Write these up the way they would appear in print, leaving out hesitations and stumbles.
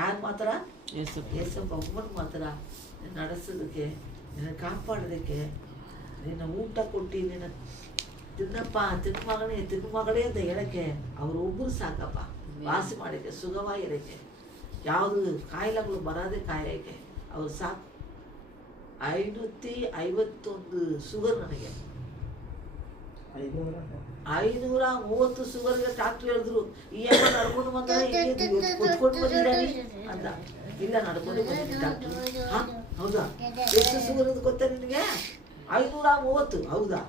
ಯಾರು ಮಾತ್ರ? ಯೇಸಪ್ಪ ಒಬ್ಬನ ಮಾತ್ರ ನಡೆಸೋದಕ್ಕೆ, ನಿನ್ನ ಕಾಪಾಡೋದಕ್ಕೆ, ನಿನ್ನ ಊಟ ಕೊಟ್ಟು ನಿನ್ನ ತಿನ್ನಪ್ಪ ತಿನ್ನ ಮಗಳೇ ಅಂತ ಹೇಳಕ್ಕೆ ಅವರು ಒಬ್ಬರು ಸಾಕಪ್ಪ. ವಾಸಿ ಮಾಡೋಕ್ಕೆ, ಸುಖವಾಗಿರೋಕ್ಕೆ, ಯಾವುದು ಕಾಯಿಲೆಗಳು ಬರೋದೇ ಕಾಯಕ್ಕೆ ಅವ್ರು ಸಾಕು. 551 ಶುಗರ್ ನನಗೆ, 530 ಶುಗರ್ಗೆ ಡಾಕ್ಟ್ರ್ ಹೇಳಿದ್ರು ಈ ಅಮ್ಮ ನಡ್ಕೊಂಡು ಬಂದ್ರೆ ಕೊಟ್ಕೊಂಡು ಬಂದಿದ್ದಾನೆ ಅಂತ. ಇಲ್ಲ ನಡ್ಕೊಂಡು ಬಂದಿದ್ದೀನಿ ಡಾಕ್ಟ್ರು. ಹಾಂ ಹೌದಾ? ಎಷ್ಟು ಶುಗರ್ ಇದು ಗೊತ್ತಾ ನಿನಗೆ? 530. ಹೌದಾ?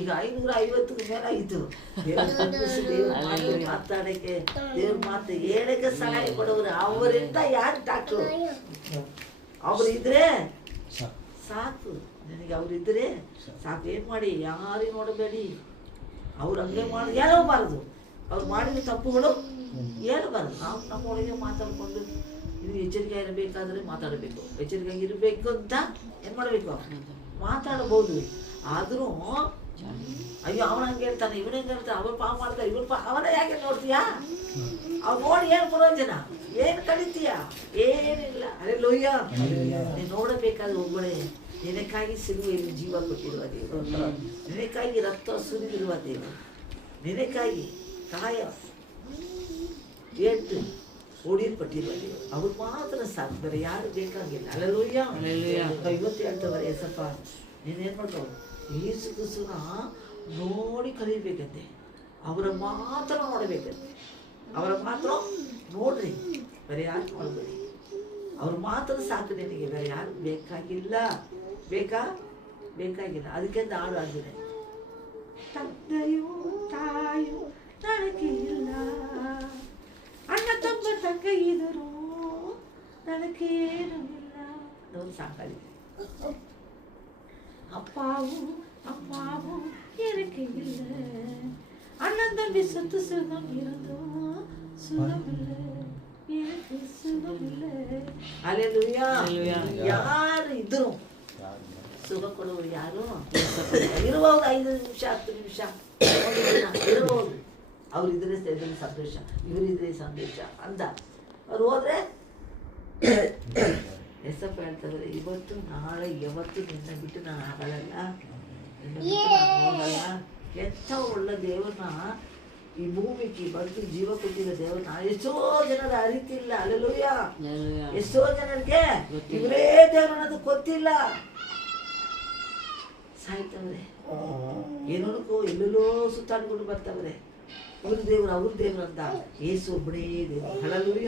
ಈಗ 550 ಮೇಲೆ ಆಯಿತು. ದೇವ್ರ ಮಾತಾಡಕ್ಕೆ, ದೇವ್ರ ಮಾತು ಹೇಳಕ್ಕೆ ಸಹಾಯ ಕೊಡೋರು ಅವರಿಂದ ಯಾರು ಡಾಕ್ಟ್ರು? ಅವರಿದ್ರೆ ಸಾಕು ನನಗೆ. ಅವರಿದ್ರೆ ಸಾಕು. ಏನು ಮಾಡಿ ಯಾರಿಗೆ ನೋಡಬೇಡಿ. ಅವ್ರು ಹಂಗೆ ಮಾಡಿ ಹೇಳಬಾರ್ದು. ಅವ್ರು ಮಾಡಿದ ತಪ್ಪುಗಳು ಹೇಳಬಾರ್ದು. ನಾವು ನಮ್ಮೊಳಗೆ ಮಾತಾಡ್ಕೊಂಡು ಇದು ಎಚ್ಚರಿಕೆ ಇರಬೇಕಾದ್ರೆ ಮಾತಾಡಬೇಕು. ಎಚ್ಚರಿಕೆ ಇರಬೇಕು ಅಂತ ಏನು ಮಾಡಬೇಕು? ಮಾತಾಡ್ಬೋದು. ಆದರೂ ಅಯ್ಯೋ ಅವನ ಹಂಗೆ ಹೇಳ್ತಾನೆ, ಇವನ ಹಂಗೆ ಹೇಳ್ತಾನೆ, ಅವ್ರು ಪಾಪ ಮಾಡ್ತಾರೆ, ಅವನ ಯಾಕೆ ನೋಡ್ತೀಯಾ? ಅವ್ರು ನೋಡಿ ಏನು ಪ್ರಯೋಜನ? ಏನು ಕಲಿತೀಯ? ಏನಿಲ್ಲ. ಅರೆ ಲೋಯ್ಯ, ನೀನು ನೋಡಬೇಕಾದ್ರೆ ಒಬ್ಬಳೇ ನಿನಕ್ಕಾಗಿ ಸಿಲುವೆಯಲ್ಲಿ ಜೀವ ಕೊಟ್ಟಿರುವ ದೇವರು, ನಿನಕ್ಕಾಗಿ ರಕ್ತ ಸುರಿದಿರುವ ದೇವರು, ನಿನಕ್ಕಾಗಿ ಕಾಯ ಏಟು ಓಡಿಯಲ್ಪಟ್ಟಿರುವ ದೇವರು, ಅವ್ರು ಮಾತ್ರ ಸಾಕು, ಬೇರೆ ಯಾರು ಬೇಕಾಗಿಲ್ಲ. ಅಲ್ಲೂಯ್ಯ. ಇವತ್ತು ಹೇಳ್ತವ್ರೆ ಯೇಸಪ್ಪ ನೀನೇನು ಮಾಡ್ತಾವ? ಯೇಸು ಕ್ರಿಸ್ತನ ನೋಡಿ ಕಲಿಬೇಕಂತೆ. ಅವರ ಮಾತ್ರ ನೋಡಬೇಕಂತೆ. ಅವರ ಮಾತ್ರ ನೋಡ್ರಿ, ಬೇರೆ ಯಾರು ನೋಡ್ಬೇಡಿ. ಅವ್ರು ಮಾತ್ರ ಸಾಕು ನಿನಗೆ, ಬೇರೆ ಯಾರು ಬೇಕಾಗಿಲ್ಲ. ಬೇಕಾಗಿಲ್ಲ. ಅದಕ್ಕೆ ಹಾಡು ಆಗಿದೆ. ತಂದೆಯೂ ತಾಯು ನನಗೆ ಇಲ್ಲ, ಅಣ್ಣ ತಮ್ಮ ತಂಗ ಇದರು ನನಗೇನು ಇಲ್ಲ. ಅದೊಂದು ಸಾಕಾಗಿದೆ. ಅಪ್ಪಾವು ಅಮ್ಮಾವು எனக்கு இல்லை, அண்ணன் தம்பி சொத்து சுகம் இருந்தும் சுகம் இல்லை, எனக்கு சுகம் இல்லை. அல்லேலூயா. ಯಾರು ಇದ್ರು ಸುಖ ಕೊಡುವರು ಯಾರು? ಇರಬಹುದು. 5 ನಿಮಿಷ 10 ನಿಮಿಷ ಇರಬಹುದು. ಅವರಿದ್ರೆ ಸಂತೋಷ, ಇವರಿದ್ರೆ ಸಂತೋಷ ಅಂತ. ಅವ್ರು ಹೋದ್ರೆ ಎಸಪ್ಪ ಹೇಳ್ತಾರೆ, ಇವತ್ತು ನಾಳೆ ಯಾವತ್ತು ನಿನ್ನ ಬಿಟ್ಟು ನಾನು ಆಗಲ್ಲ, ನಿನ್ನ ಬಿಟ್ಟು ನಾನು ಹೋಗಲ್ಲ. ಎಂಥ ಒಳ್ಳೆ ದೇವ್ರನ್ನ ಈ ಭೂಮಿಗೆ ಬಂದು ಜೀವ ಕೊಟ್ಟಿರೋ ದೇವ್ರನ್ನ ಎಷ್ಟೋ ಜನರ ಅರಿತಿಲ್ಲ. ಅಲ್ಲೆಲ್ಲೂಯ್ಯ. ಎಷ್ಟೋ ಜನರಿಗೆ ಇವರೇ ದೇವ್ರು ಅನ್ನೋದು ಗೊತ್ತಿಲ್ಲ. ಸಾಯ್ತವ್ರೆ, ಏನೋನಕ್ಕೂ ಎಲ್ಲೆಲ್ಲೋ ಸುತ್ತಾಡ್ಕೊಂಡು ಬರ್ತಾವ್ರೆ. ಇವ್ರ ದೇವ್ರು ಅವ್ರ ದೇವ್ರು ಅಂತ. ಏಸು ಒಬ್ಬನೇ ದೇವ್ರು. ಅಲ್ಲೆಲ್ಲೂಯ್ಯ.